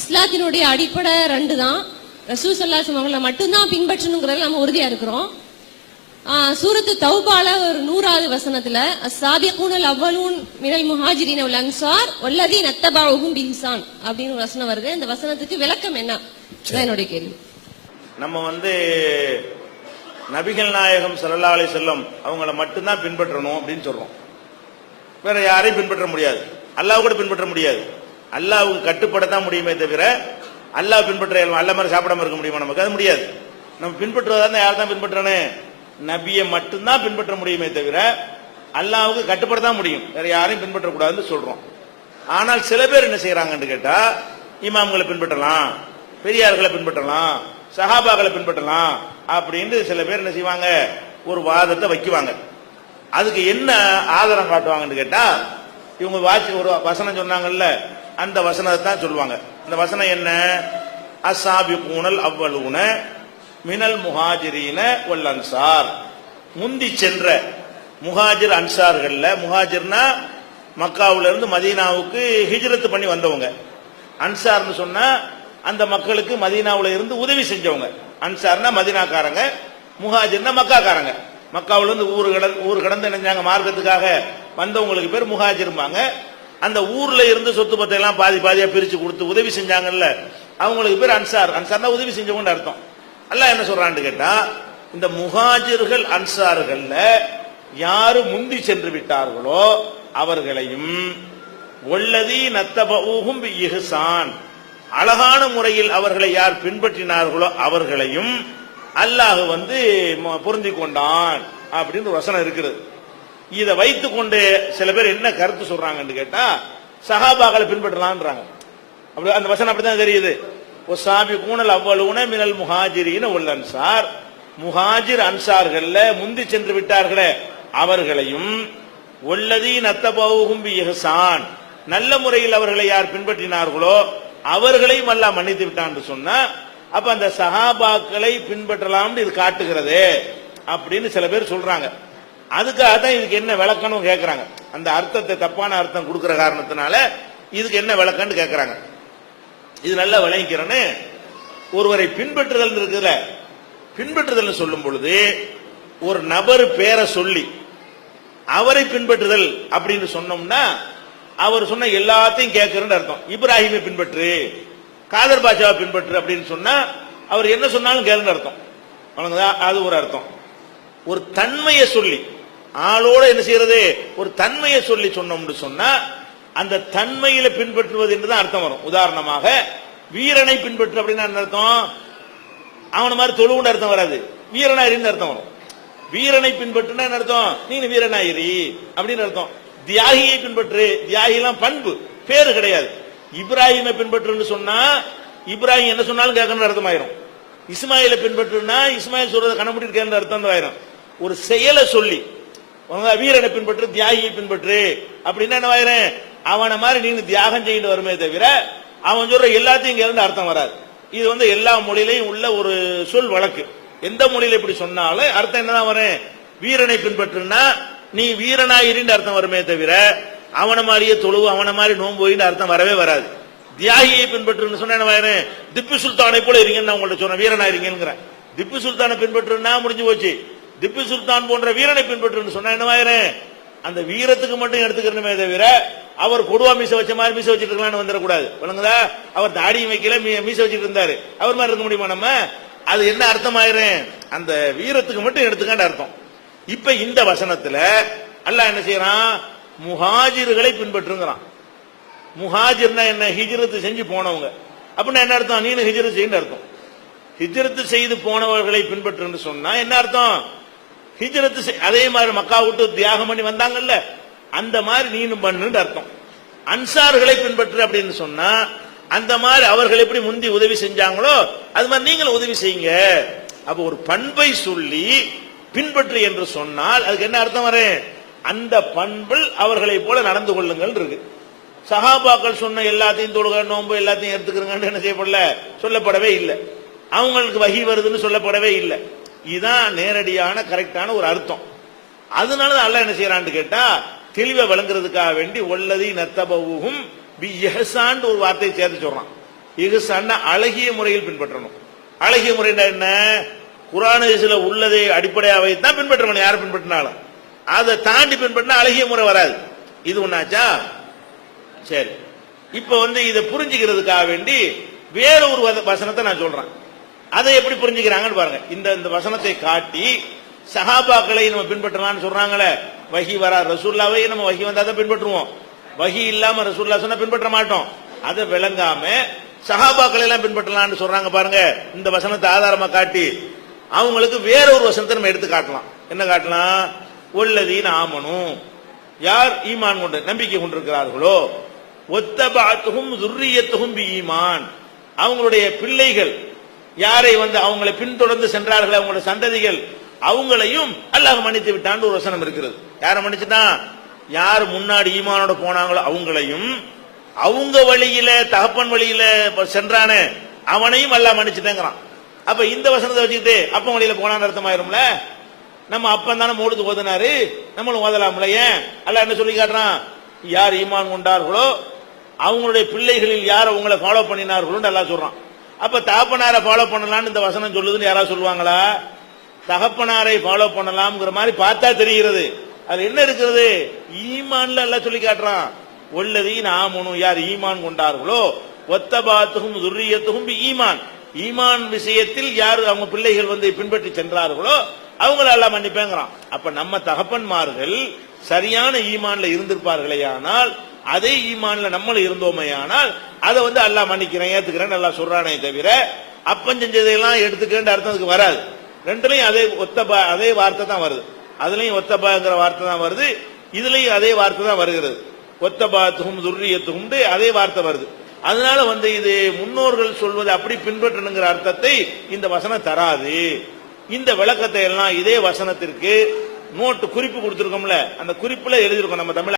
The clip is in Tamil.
இஸ்லாத்தினுடைய அடிப்படை 2 தான். ரசூல் ஸல்லல்லாஹு அலைஹி வஸல்லம் அவங்களை மட்டும்தான் பின்பற்றணுங்கிறதுல நம்ம உறுதியா இருக்கிறோம். சூரத்து தௌபால ஒரு 100வது வசனத்துல அஸ்ஸாபிகூனல் அவ்வலூன் மினல் முஹாஜிரீன வல் அன்சார் வல்லதீன தபஊஹும் பிஹ்சான் அப்படின்னு ஒரு வசனம் வருது. இந்த வசனத்துக்கு விளக்கம் என்ன? என்னுடைய கேள்வி. நம்ம நபிகள் நாயகம் ஸல்லல்லாஹு அலைஹி வஸல்லம் அவங்கள மட்டும்தான் பின்பற்றணும் அப்படின்னு சொல்றோம். வேற யாரையும் பின்பற்ற முடியாது. அல்லாஹ் கூட பின்பற்ற முடியாது. அல்லாஹ்வுக்கு கட்டுப்படத்தான் முடியுமே தவிர அல்லாஹ் பின்பற்ற அல்லாஹ் மாதிரி சாப்பிடாம இருக்க முடியுமா? நமக்கு அது முடியாது. நம்ம பின்பற்றுவதா யார் தான் பின்பற்றணும்? நபியை மட்டும்தான் பின்பற்ற முடியுமே தவிர அல்லாஹ்வுக்கு கட்டுப்படத்தான் முடியும். வேற யாரையும் பின்பற்றக்கூடாதுன்னு சொல்றோம். ஆனால் சில பேர் என்ன செய்யறாங்கன்னு கேட்டா, இமாம்களை பின்பற்றலாம், பெரியார்களை பின்பற்றலாம், சஹாபாக்களை பின்பற்றலாம் அப்படின்னு சில பேர் என்ன செய்வாங்க, ஒரு வாதத்தை வைக்குவாங்க. அதுக்கு என்ன ஆதாரம் காட்டுவாங்கன்னு கேட்டா, இவங்க ஒரு வசனம் சொன்னாங்கல்ல, அந்த வசனத்தை தான் சொல்லுவாங்க. இந்த வசனம் என்ன? அஸ்ஸாபிகூனல் அவ்வலூன மினல் முஹாஜிரீன வல் அன்சார், முந்தி சென்ற முஹாஜிர் அன்சார்கள்ல, முஹாஜிர்னா மக்காவுல இருந்து மதீனாவுக்கு ஹிஜ்ரத் பண்ணி வந்தவங்க. அன்சார்னு சொன்னா அந்த மக்களுக்கு மதீனாவுல இருந்து உதவி செஞ்சவங்க. அன்சார்னா மதீனாக்காரங்க, முஹாஜிர்னா மக்காக்காரங்க. மக்காவுல இருந்து ஊர் கடந்து நினைஞ்சாங்க மார்க்கத்துக்காக வந்தவங்களுக்கு பேர் முஹாஜிர்பாங்க. அந்த ஊர்ல இருந்து சொத்து பத்தை எல்லாம் பாதி பாதியா பிரிச்சு கொடுத்து உதவி செஞ்சாங்கல்ல, அவங்களுக்கு பேர் அன்சார். அன்சார்னா உதவி செஞ்சவங்க அர்த்தம். அல்லாஹ் என்ன சொல்றான்னு கேட்டா, இந்த முஹாஜிர்கள் அன்சார்கள்ல யாரு முந்தி சென்று விட்டார்களோ அவர்களையும், வல்லதீன தபஊஹும் பிஇஹ்சான், அழகான முறையில் அவர்களை யார் பின்பற்றினார்களோ அவர்களையும் அல்லாஹ் பொருந்தி கொண்டான் அப்படின்னு ஒரு வசனம் இருக்குது. இதை வைத்துக் கொண்டு சில பேர் என்ன கருத்து சொல்றாங்கன்னு கேட்டா, சஹாபாக்களை பின்பற்றலாம்ன்றாங்க. அப்படி அந்த வசனம் அப்படித்தான் தெரியுது. வஸ்ஸாபிகூனல் அவ்வலூன மினல் முஹாஜிரீன வல் அன்சார், முஹாஜிர் அன்சார்கள்ல முந்தி சென்று விட்டார்களே அவர்களையும், வல்லதீன தபஊஹும் பிஇஹ்சான், நல்ல முறையில் அவர்களை யார் பின்பற்றினார்களோ அவர்களையும் அல்லாஹ் மன்னித்து விட்டான் சொன்னா, அப்ப அந்த சஹாபாக்களை பின்பற்றலாம் இது காட்டுகிறது அப்படின்னு சில பேர் சொல்றாங்க. அதுக்காக தான் இதுக்கு என்ன விளக்கணும் கேட்கிறாங்க. அந்த அர்த்தத்தை தப்பான அர்த்தம் கொடுக்கிற காரணத்தினால இதுக்கு என்ன விளக்கம்னு கேட்கிறாங்க. இது நல்லா விளங்கிக்கிறேன்னு, ஒருவரை பின்பற்றுதல் இருக்குல்ல, பின்பற்றுதல் சொல்லும் பொழுது ஒரு நபர் பேரை சொல்லி அவரை பின்பற்றுதல் அப்படின்னு சொன்னோம்னா அவர் சொன்ன எல்லாத்தையும் கேட்கிறன்னு அர்த்தம். இப்ராஹிமை பின்பற்று, காதர் பாஷாவை பின்பற்று அப்படின்னு சொன்னா அவர் என்ன சொன்னாலும் கேளுன்னு அர்த்தம். அது ஒரு அர்த்தம். ஒரு தன்மையை சொல்லி ஆளோட என்ன செய்யறது, ஒரு தன்மையை சொல்லி சொன்னோம்னு சொன்னா அந்த தன்மையில பின்பற்றுவது என்றுதான் அர்த்தம் வரும். உதாரணமாக வீரனை பின்பற்று அப்படின்னா என்ன அர்த்தம்? அவன மாதிரி தொழுவுன்னு அர்த்தம் வராது, வீரனாயிரின்னு அர்த்தம் வரும். வீரனை பின்பற்றுனா என்ன அர்த்தம்? நீங்க வீரனாயிரி அப்படின்னு அர்த்தம். தியாகியை பின்பற்று, தியாகி எல்லாம் பண்பு, பேரு கிடையாது. இப்ராஹிமை பின்பற்றுன்னு சொன்னா இப்ராஹிம் என்ன சொன்னாலும் கேட்கணும் அர்த்தம் ஆயிரும். இஸ்மாயிலை பின்பற்றுனா இஸ்மாயில் சொல்றதை கணமுடிட்டு கேட்க அர்த்தம் ஆயிரும். ஒரு செயலை சொல்லி வீரனை பின்பற்று, தியாகியை பின்பற்று அப்படின்னா என்ன ஆயிரும்? அவனை மாதிரி நீங்க தியாகம் செய்யிட்டு வருமே தவிர அவன் சொல்ற எல்லாத்தையும் கேட்க அர்த்தம் வராது. இது எல்லா மொழியிலையும் உள்ள ஒரு சொல் வழக்கு. எந்த மொழியில இப்படி சொன்னாலும் அர்த்தம் என்னதான் வரும்? வீரனை பின்பற்றுனா நீ வீரனாயிரின்னு அர்த்தம் வருமே தவிர அவனை மாதிரியே தொழுவு, அவனை மாதிரி நோன்பு அர்த்தம் வரவே வராது. தியாகியை பின்பற்றுன்னு சொன்ன என்ன ஆயிரும்? திப்பு சுல்தானை போல இருங்கன்னு உங்கள்ட்ட சொன்ன வீரனாயிருங்கிறேன். திப்பு சுல்தானை பின்பற்றுனா முடிஞ்சு போச்சு. திப்பு சுல்தான் போன்ற வீரனை பின்பற்றுன்னு சொன்னா என்னவாயிரும்? அந்த வீரத்துக்கு மட்டும் எடுத்துக்கணுமே தவிர அவர் கொடுவா மீச வச்ச மாதிரி மீச வச்சிட்டு இருக்கலாம்னு வந்துடக்கூடாது. விளங்குதா? அவர் தாடியும் வைக்கல, மீச வச்சிட்டு இருந்தாரு, அவர் மாதிரி இருக்க முடியுமா நம்ம? அது என்ன அர்த்தம் ஆயிரும்? அந்த வீரத்துக்கு மட்டும் எடுத்துக்காண்ட அர்த்தம். இப்ப இந்த வசனத்துல அல்லாஹ் என்ன செய்யறான்? முஹாஜிர்களை பின்பற்றுங்கிறான். முஹாஜிர்னா என்ன? ஹிஜ்ரத் செஞ்சு போனவங்க. அப்படின்னா என்ன அர்த்தம்? நீனு ஹிஜ்ரத் செய்ய அர்த்தம். ஹிஜ்ரத் செய்து போனவர்களை பின்பற்றுன்னு சொன்னா என்ன அர்த்தம்? ஹிஜ்ரத் அதே மாதிரி மக்கா விட்டு தியாகம் பண்ணி வந்தாங்கல்ல, அந்த மாதிரி நீனும் பண்ணுன்னு அர்த்தம். அன்சார்களை பின்பற்று அப்படின்னு சொன்னா அந்த மாதிரி அவர்கள் எப்படி முந்தி உதவி செஞ்சாங்களோ அது மாதிரி நீங்களும் உதவி செய்யுங்க. அப்ப ஒரு பண்பை சொல்லி பின்பற்று என்று சொன்னால் அதுக்கு என்ன அர்த்தம் வரும்? அந்த பண்பில் அவர்களை போல நடந்து கொள்ளுங்கள் இருக்கு. சஹாபாக்கள் சொன்ன எல்லாத்தையும் தொழுக, நோன்பு எல்லாத்தையும் எடுத்துக்கிறீங்கன்னு என்ன செய்யப்படல, சொல்லப்படவே இல்லை. அவங்களுக்கு வஹி வருதுன்னு சொல்லப்படவே இல்லை. இதுதான் நேரடியான கரெக்டான ஒரு அர்த்தம். அதனாலதான் அல்லாஹ் என்ன செய்யறான்னு கேட்டா, தெளிவை வழங்குறதுக்காக வேண்டி வல்லதீன தபஊஹும் பிஇஹ்சான் ஒரு வார்த்தையை சேர்த்து சொல்றான். இஹ்சான் அழகிய முறையில் பின்பற்றணும். அழகிய முறை என்ன? குர்ஆன் ஹதீஸ்ல உள்ளதை அடிப்படையாக வைத்து தான் பின்பற்றணும். யார் பின்பற்றினாலும் அதை தாண்டி பின்பற்றினா அழகிய முறை வராது. இது ஒண்ணாச்சா? சரி, இப்ப இதை புரிஞ்சுக்கிறதுக்காக வேண்டி வேற ஒரு வசனத்தை நான் சொல்றேன். அதை எப்படி புரிஞ்சுக்கிறாங்கன்னு பாருங்க. இந்த வசனத்தை காட்டி சஹாபாக்களை நம்ம பின்பற்றலாம்னு சொல்றாங்களே, வஹி வரா ரசூலுல்லாவை நம்ம வஹி வந்தா தான் பின்பற்றுவோம், வஹி இல்லாம ரசூலுல்லாஹ் சொன்னா பின்பற்ற மாட்டோம். அதை விளங்காம சஹாபாக்களை எல்லாம் பின்பற்றலாம்னு சொல்றாங்க பாருங்க. இந்த வசனத்தை ஆதாரமா காட்டி அவங்களுக்கு வேற ஒரு வசனத்தை நம்ம எடுத்து காட்டலாம். என்ன காட்டலாம்? வல்லதீன ஆமனு, யார் ஈமான் கொண்டு நம்பிக்கை கொண்டிருக்கிறார்களோ, ஒத்தபாத்துஹும் ذُرِّيَّتُهُم பிஈமான், அவங்களுடைய பிள்ளைகள் யாரை அவங்களை பின்தொடர்ந்து சென்றார்கள், அவங்களுடைய சந்ததிகள், அவங்களையும் அல்லாஹ் மன்னித்து விட்டான்னு ஒரு வசனம் இருக்கிறது. யாரை மன்னிச்சுட்டான்? யார் முன்னாடி ஈமானோட போனாங்களோ அவங்களையும், அவங்க வழியில தகப்பன் வழியில சென்றானே அவனையும் அல்லாஹ் மன்னிச்சுட்டேங்கிறான். அப்ப இந்த வசனத்தை வச்சுக்கிட்டு அப்பன் வழியில போனான்னு அர்த்தமாயிரும்ல. நம்ம அப்பன் தானே மோடுது ஓதுனாரு, நம்மளும் ஓதலாம்ல. ஏன் அல்லாஹ் என்ன சொல்லி காட்டுறான்? யார் ஈமான் கொண்டார்களோ அவங்களுடைய பிள்ளைகளில் யார் அவங்களை ஃபாலோ பண்ணினார்களோ அல்லாஹ் சொல்றான். அப்ப தகப்பனாரை ஃபாலோ பண்ணலாம்னு இந்த வசனம் சொல்லுதுன்னு யாராவது சொல்லுவாங்களா? தகப்பனாரை ஃபாலோ பண்ணலாம்ங்கிற மாதிரி பார்த்தா தெரிகிறது. அது என்ன இருக்கிறது? ஈமான்ல அல்லாஹ் சொல்லி காட்டுறான். வல்லதீன ஆமனு, யார் ஈமான் கொண்டார்களோ, ஒத்தபாத்துஹும் ذُرِّيَّتُهُم பிஈமான், ஈமான் விஷயத்தில் யார் அவங்க பிள்ளைகள் பின்பற்றி சென்றார்களோ அவங்கள அல்லாஹ் மன்னிப்பேங்கிறான். அப்ப நம்ம தகப்பன்மார்கள் சரியான ஈமான்ல இருந்திருப்பார்களே ஆனால், அதே ஈமான்ல நம்மளும் இருந்தோமையானால் அதை அல்லாஹ் மன்னிக்கிறேன் ஏத்துக்கிறேன் அல்லாஹ் சொல்றானே தவிர அப்பன் செஞ்சதையெல்லாம் எடுத்துக்கிறேன் அர்த்தம் அதுக்கு வராது. ரெண்டுலையும் அதே வார்த்தை தான் வருது. அதுலயும் ஒத்தபாங்கிற வார்த்தை தான் வருது, இதுலயும் அதே வார்த்தை தான் வருகிறது. ஒத்தபாத்துஹும் ذُرِّيَّتُهُم அதே வார்த்தை வருது. அதனால இது முன்னோர்கள் சொல்வது அப்படி பின்பற்றணுங்கிற அர்த்தத்தை இந்த வசனம் தராது. இந்த விளக்கத்தை எல்லாம் இதே வசனத்திற்கு நோட்டு குறிப்பு கொடுத்திருக்கோம்ல, அந்த குறிப்புல எழுதியிருக்கோம் நம்ம தமிழ்